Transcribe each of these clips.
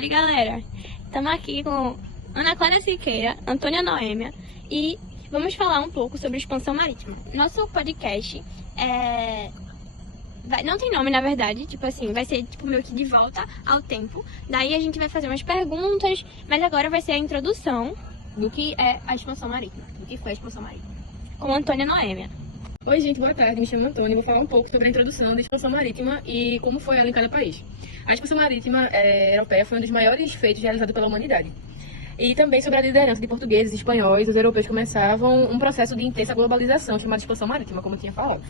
tarde, galera. Estamos aqui com Ana Clara Siqueira, Antônia Noêmia e vamos falar um pouco sobre expansão marítima. Nosso podcast não tem nome, na verdade, vai ser meio que de volta ao tempo. Daí a gente vai fazer umas perguntas, mas agora vai ser a introdução do que é a expansão marítima, do que foi a expansão marítima, com Antônia Noêmia. Oi, gente, boa tarde. Me chamo Antônio e vou falar um pouco sobre a introdução da expansão marítima e como foi ela em cada país. A expansão marítima europeia foi um dos maiores feitos realizados pela humanidade. E também sobre a liderança de portugueses e espanhóis, os europeus começavam um processo de intensa globalização chamado expansão marítima, como eu tinha falado.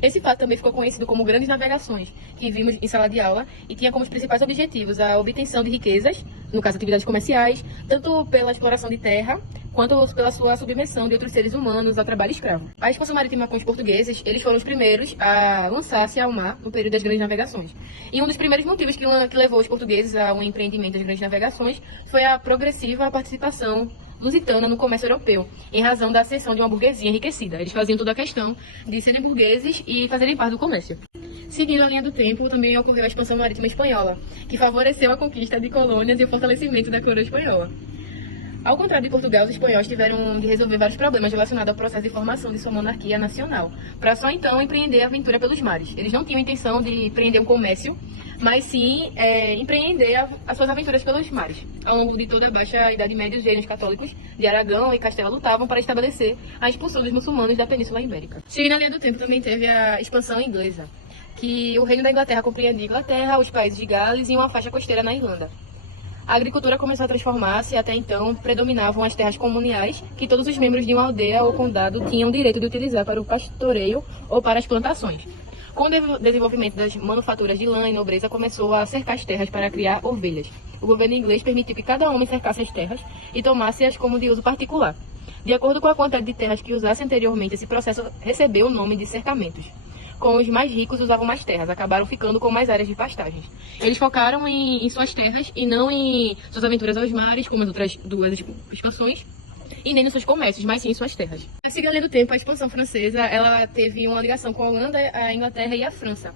Esse fato também ficou conhecido como grandes navegações, que vimos em sala de aula, e tinha como os principais objetivos a obtenção de riquezas, no caso atividades comerciais, tanto pela exploração de terra, quanto pela sua submissão de outros seres humanos ao trabalho escravo. A expansão marítima com os portugueses, eles foram os primeiros a lançar-se ao mar no período das grandes navegações. E um dos primeiros motivos que levou os portugueses ao empreendimento das grandes navegações foi a progressiva participação lusitana no comércio europeu, em razão da ascensão de uma burguesia enriquecida. Eles faziam toda a questão de serem burgueses e fazerem parte do comércio. Seguindo a linha do tempo, também ocorreu a expansão marítima espanhola, que favoreceu a conquista de colônias e o fortalecimento da coroa espanhola. Ao contrário de Portugal, os espanhóis tiveram de resolver vários problemas relacionados ao processo de formação de sua monarquia nacional, para só então empreender a aventura pelos mares. Eles não tinham intenção de empreender um comércio, mas sim empreender as suas aventuras pelos mares. Ao longo de toda a Baixa Idade Média, os reinos católicos de Aragão e Castela lutavam para estabelecer a expulsão dos muçulmanos da Península Ibérica. Seguindo a linha do tempo, também teve a expansão inglesa, que o reino da Inglaterra compreendia a Inglaterra, os países de Gales e uma faixa costeira na Irlanda. A agricultura começou a transformar-se e até então predominavam as terras comunais que todos os membros de uma aldeia ou condado tinham direito de utilizar para o pastoreio ou para as plantações. Com o desenvolvimento das manufaturas de lã e nobreza começou a cercar as terras para criar ovelhas. O governo inglês permitiu que cada homem cercasse as terras e tomasse-as como de uso particular. De acordo com a quantidade de terras que usasse anteriormente, esse processo recebeu o nome de cercamentos. Com os mais ricos usavam mais terras, acabaram ficando com mais áreas de pastagens. Eles focaram em suas terras e não em suas aventuras aos mares, como as outras duas expansões, e nem nos seus comércios, mas sim em suas terras. Seguindo além do tempo, a expansão francesa ela teve uma ligação com a Holanda, a Inglaterra e a França.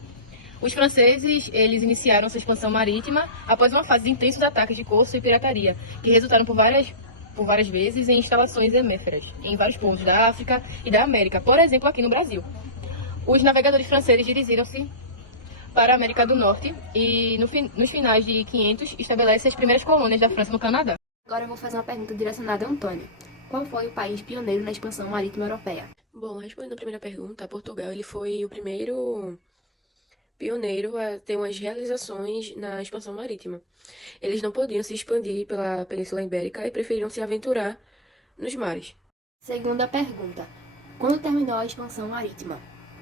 Os franceses eles iniciaram sua expansão marítima após uma fase de intensos ataques de corso e pirataria, que resultaram por várias vezes em instalações hemíferas em vários pontos da África e da América, por exemplo, aqui no Brasil. Os navegadores franceses dirigiram-se para a América do Norte e, nos finais de 500, estabelecem as primeiras colônias da França no Canadá. Agora eu vou fazer uma pergunta direcionada a Antônio. Qual foi o país pioneiro na expansão marítima europeia? Bom, respondendo a primeira pergunta, Portugal ele foi o primeiro pioneiro a ter umas realizações na expansão marítima. Eles não podiam se expandir pela Península Ibérica e preferiram se aventurar nos mares. Segunda pergunta. Quando terminou a expansão marítima?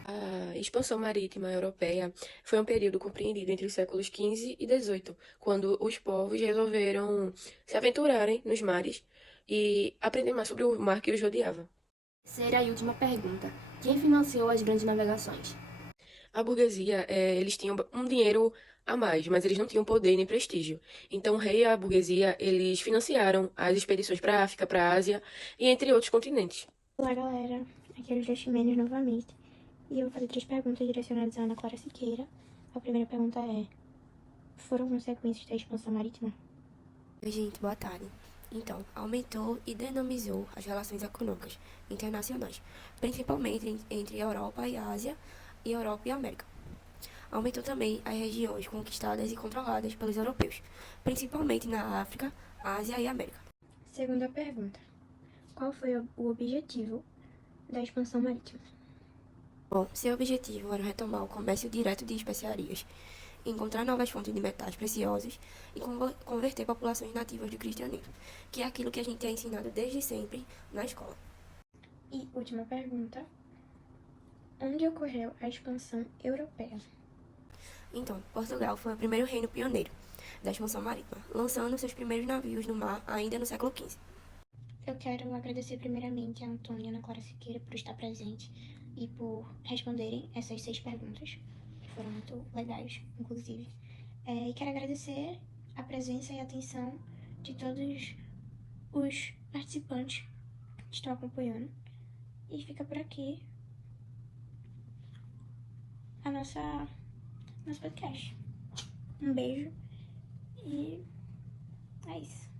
A expansão marítima europeia foi um período compreendido entre os séculos XV e XVIII, quando os povos resolveram se aventurarem nos mares e aprender mais sobre o mar que os rodeava. Terceira e última pergunta. Quem financiou as grandes navegações? A burguesia, eles tinham um dinheiro a mais, mas eles não tinham poder nem prestígio. Então, o rei e a burguesia, eles financiaram as expedições para a África, para a Ásia e entre outros continentes. Olá, galera. Aqui é o Josh Mendes novamente. E eu vou fazer 3 perguntas direcionadas à Ana Clara Siqueira. A primeira pergunta é: foram consequências da expansão marítima? Oi, gente, boa tarde. Então, aumentou e dinamizou as relações econômicas internacionais, principalmente entre Europa e Ásia e Europa e América. Aumentou também as regiões conquistadas e controladas pelos europeus, principalmente na África, Ásia e América. Segunda pergunta: qual foi o objetivo da expansão marítima? Bom, seu objetivo era retomar o comércio direto de especiarias, encontrar novas fontes de metais preciosos e converter populações nativas do cristianismo, que é aquilo que a gente é ensinado desde sempre na escola. E última pergunta: onde ocorreu a expansão europeia? Então, Portugal foi o primeiro reino pioneiro da expansão marítima, lançando seus primeiros navios no mar ainda no século XV. Eu quero agradecer primeiramente a Antônia e a Ana Clara Siqueira por estar presente e por responderem essas 6 perguntas, que foram muito legais, inclusive. E quero agradecer a presença e a atenção de todos os participantes que estão acompanhando. E fica por aqui a nosso podcast. Um beijo e É isso.